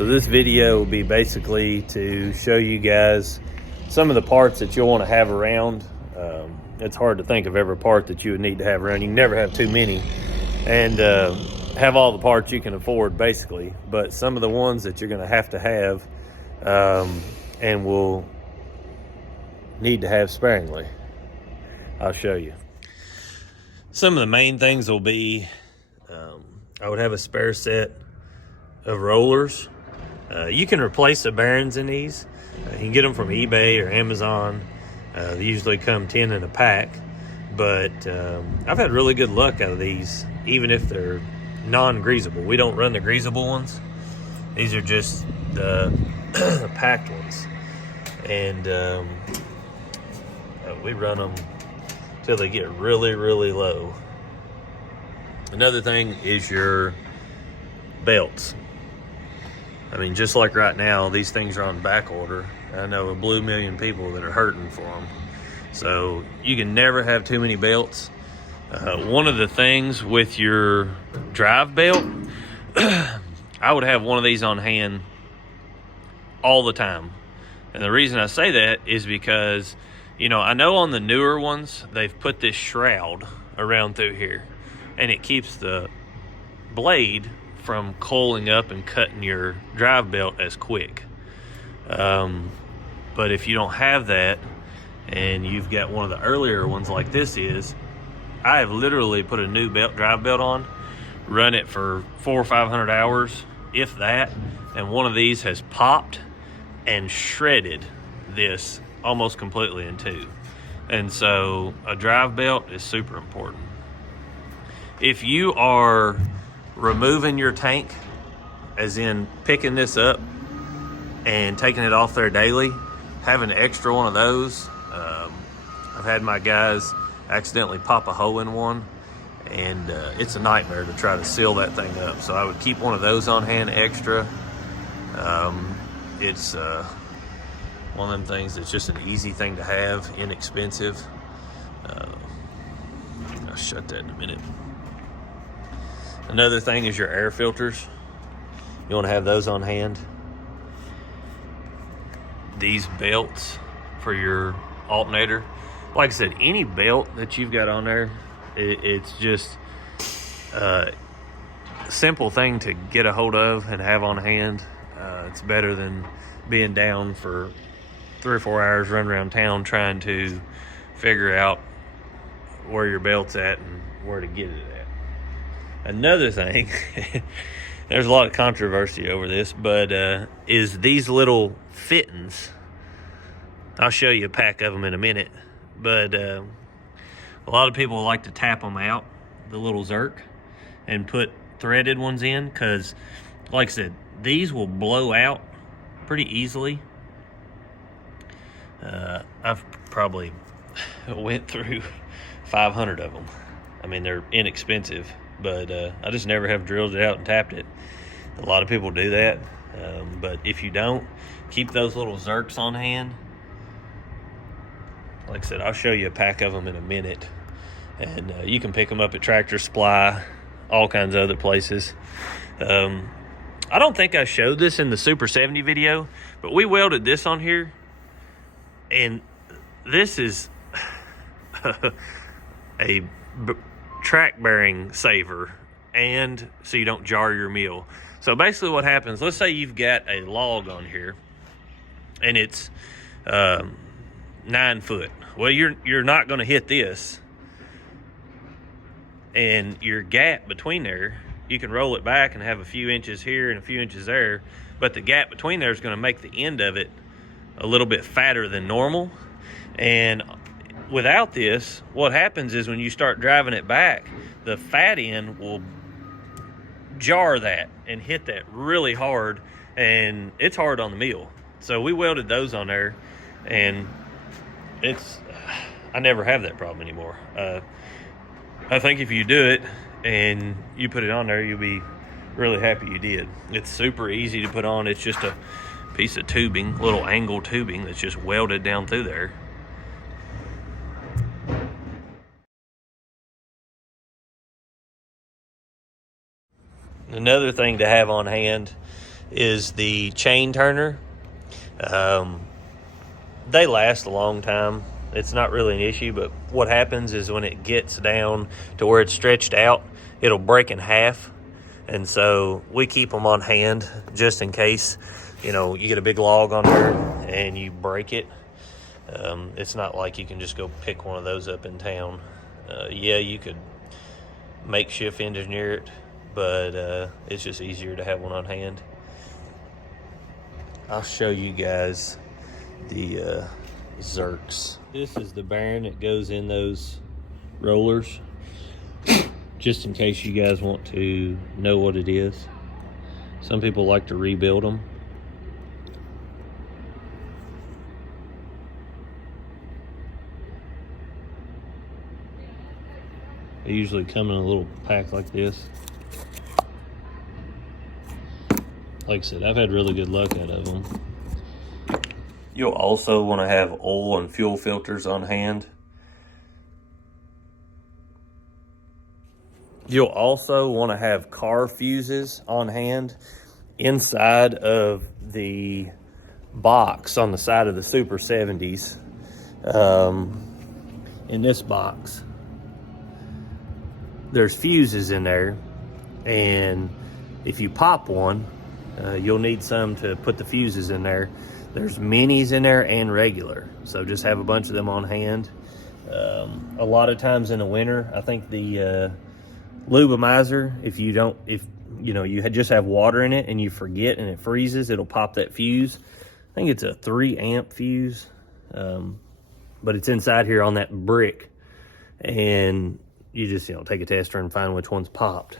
So this video will be basically to show you guys some of the parts that you'll want to have around. It's hard to think of every part that you would need to have around. You can never have too many, and have all the parts you can afford basically, but some of the ones that you're going to have and will need to have sparingly, I'll show you. Some of the main things will be, I would have a spare set of rollers. You can replace the bearings in these. You can get them from eBay or Amazon. They usually come 10 in a pack, but I've had really good luck out of these, even if they're non-greasable. We don't run the greasable ones. These are just the packed ones, and we run them till they get really, really low. Another thing is your belts. I mean, just like right now, these things are on back order. I know a blue million people that are hurting for them. So you can never have too many belts. One of the things with your drive belt, I would have one of these on hand all the time. And the reason I say that is because, you know, I know on the newer ones, they've put this shroud around through here, and it keeps the blade from coiling up and cutting your drive belt as quick. But if you don't have that, and you've got one of the earlier ones like this is, I have literally put a new drive belt on, run it for 400 or 500 hours, if that, and one of these has popped and shredded this almost completely in two. And so a drive belt is super important. If you are removing your tank, as in picking this up and taking it off there daily, have an extra one of those. I've had my guys accidentally pop a hole in one, and it's a nightmare to try to seal that thing up. So I would keep one of those on hand extra. It's one of them things that's just an easy thing to have, inexpensive. I'll shut that in a minute. Another thing is your air filters. You want to have those on hand. These belts for your alternator. Like I said, any belt that you've got on there, it's just a simple thing to get a hold of and have on hand. It's better than being down for 3 or 4 hours running around town trying to figure out where your belt's at and where to get it at. Another thing, there's a lot of controversy over this, but is these little fittings. I'll show you a pack of them in a minute, but a lot of people like to tap them out, the little Zerk, and put threaded ones in, because like I said, these will blow out pretty easily. I've probably went through 500 of them. I mean, they're inexpensive, but I just never have drilled it out and tapped it. A lot of people do that, but if you don't, keep those little Zerks on hand. Like I said, I'll show you a pack of them in a minute, and you can pick them up at Tractor Supply, all kinds of other places. I don't think I showed this in the Super 70 video, but we welded this on here, and this is a track bearing saver, and so you don't jar your mill. So basically what happens, let's say you've got a log on here and it's 9 foot. Well, you're not going to hit this, and your gap between there, you can roll it back and have a few inches here and a few inches there, but the gap between there is going to make the end of it a little bit fatter than normal. And without this, what happens is when you start driving it back, the fat end will jar that and hit that really hard, and it's hard on the mill. So we welded those on there, and I never have that problem anymore. I think if you do it and you put it on there, you'll be really happy you did. It's super easy to put on. It's just a piece of tubing, little angle tubing that's just welded down through there. Another thing to have on hand is the chain turner. They last a long time. It's not really an issue, but what happens is when it gets down to where it's stretched out, it'll break in half. And so we keep them on hand just in case, you know, you get a big log on there and you break it. It's not like you can just go pick one of those up in town. Yeah, you could makeshift engineer it, but it's just easier to have one on hand. I'll show you guys the Zerks. This is the bearing that goes in those rollers, just in case you guys want to know what it is. Some people like to rebuild them. They usually come in a little pack like this. Like I said, I've had really good luck out of them. You'll also want to have oil and fuel filters on hand. You'll also want to have car fuses on hand inside of the box on the side of the Super 70s. In this box, there's fuses in there, and if you pop one, you'll need some to put the fuses in there. There's minis in there and regular, so just have a bunch of them on hand. A lot of times in the winter, I think the Woodmizer, if you just have water in it and you forget and it freezes, it'll pop that fuse. I think it's a 3 amp fuse, but it's inside here on that brick, and you just take a tester and find which one's popped.